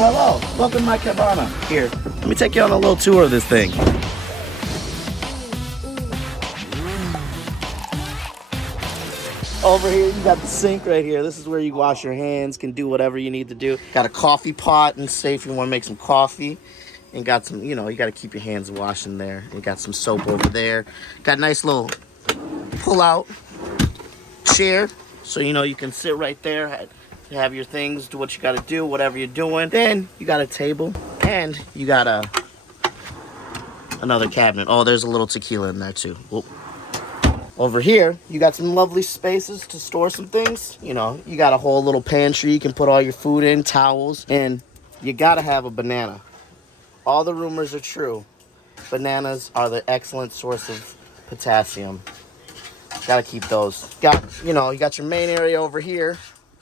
Oh, hello. Welcome to my cabana. Here, let me take you on a little tour of this thing. Over here, you got the sink right here. This is where you wash your hands, can do whatever you need to do. Got a coffee pot, and say if you want to make some coffee. And got some, you know, you got to keep your hands washed in there. You got some soap over there. Got a nice little pull-out chair. So, you know, you can sit right there, have your things, do what you got to do, whatever you're doing. Then you got a table, and you got another cabinet. Oh, there's a little tequila in there, too. Whoop. Over here, you got some lovely spaces to store some things. You know, you got a whole little pantry you can put all your food in, towels, and you got to have a banana. All the rumors are true. Bananas are the excellent source of potassium. Gotta keep those. You got your main area over here,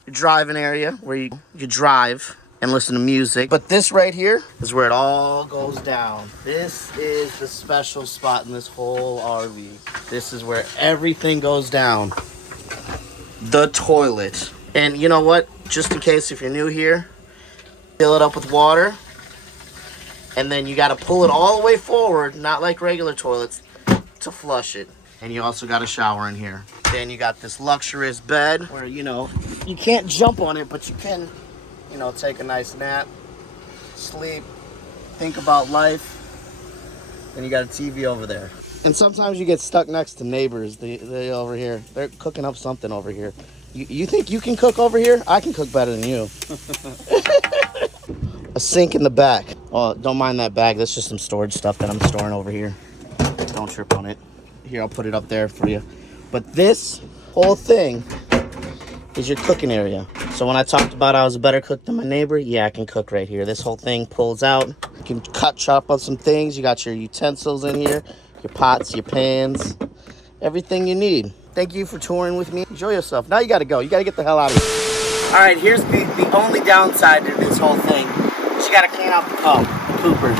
your driving area where you drive and listen to music. But this right here is where it all goes down. This is the special spot in this whole RV. This is where everything goes down. The toilet. And you know what? Just in case if you're new here, fill it up with water. And then you got to pull it all the way forward, not like regular toilets, to flush it. And you also got a shower in here. Then you got this luxurious bed where, you know, you can't jump on it, but you can, you know, take a nice nap, sleep, think about life. And you got a TV over there. And sometimes you get stuck next to neighbors. They over here. They're cooking up something over here. You think you can cook over here? I can cook better than you. A sink in the back. Oh, don't mind that bag. That's just some storage stuff that I'm storing over here. Don't trip on it. Here, I'll put it up there for you. But this whole thing is your cooking area. So when I talked about I was a better cook than my neighbor, yeah, I can cook right here. This whole thing pulls out. You can chop up some things. You got your utensils in here, your pots, your pans, everything you need. Thank you for touring with me. Enjoy yourself. Now you got to go. You got to get the hell out of here. All right, here's the only downside to this whole thing. You got to clean out the pooper.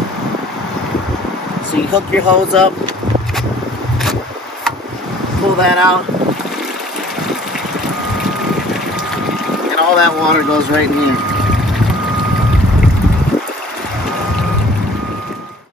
So you hook your hose up, pull that out, and all that water goes right in here.